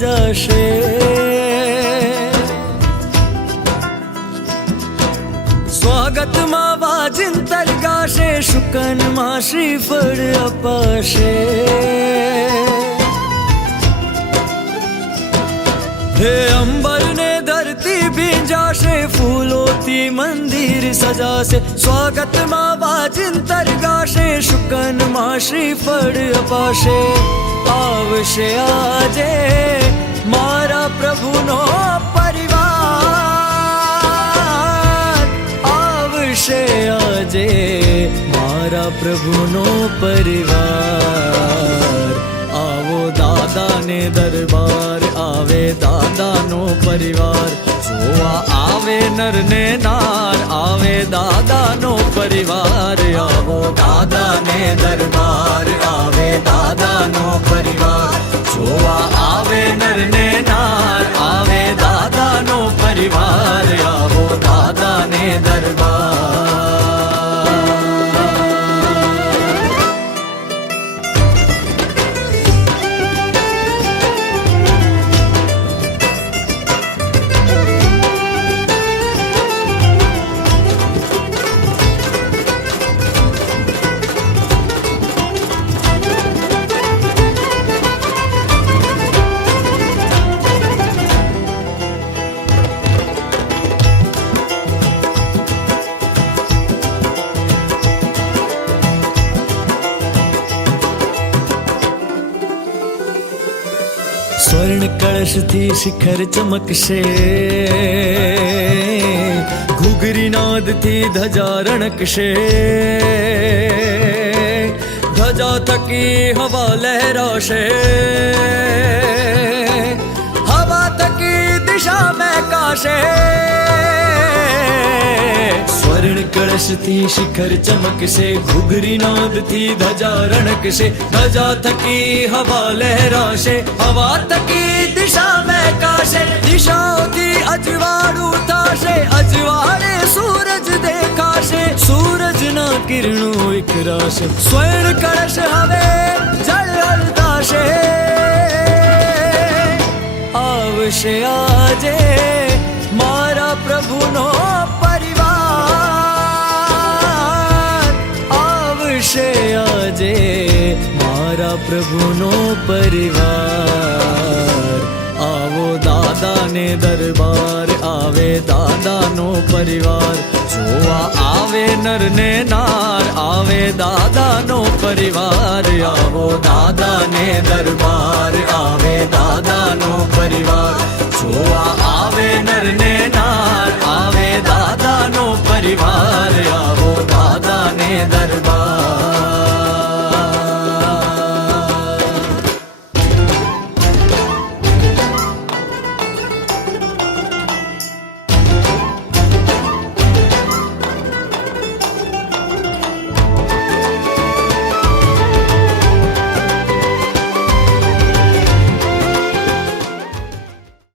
સજાશે. સ્વાગતમાં વાજિંતર ગાશે, શુકનમાં શ્રીફળ અપાશે. હે અંબર ને ધરતી ભીંજાશે, ફૂલોથી મંદિર સજાશે. સ્વાગતમાં વાજિંતર ગાશે, શુકનમાં શ્રીફળ અપાશે. આવશે આજે મારા પ્રભુનો પરિવાર, આવશે આજે મારા પ્રભુનો પરિવાર. આવો દાદાને દરબાર, આવે દાદાનો પરિવાર. જોવા આવે નર ને નાર, આવે દાદાનો પરિવાર. આવો દાદાને દરબાર, આવે દાદાનો પરિવાર. જોવા આવે નર ને નાર, આવે દાદાનો પરિવાર. આવો દાદાને દરબાર. સ્વર્ણ કળશથી શિખર ચમકશે, ઘૂઘરી નાદથી ધજા રણકશે. ધજા થકી હવા લહેરાશે, હવા થકી દિશા મહેકાશે. સ્વર્ણ કળશથી શિખર ચમકશે, ઘૂઘરી નાદથી ધજા રણકશે. ધજા થકી હવા લહેરાશે, હવા થકી દિશા મહેકાશે. દિશાઓથી અજવાળું થશે, અજવાળે સૂરજ દેખાશે. સૂરજના કિરણો વિખરાશે, સ્વર્ણ કળશ હવે જળ હળદાશે. આવશે આજે મારા પ્રભુનો પરિવાર, આવશે આજે મારા પ્રભુનો પરિવાર. આવો દાદાને દરબાર, આવે દાદાનો પરિવાર. જોવા આવે નર ને નાર, આવે દાદાનો પરિવાર. આવો દાદાને દરબાર, આવે દાદાનો પરિવાર. જોવા આવે નર ને નાર, આવે દાદાનો પરિવાર.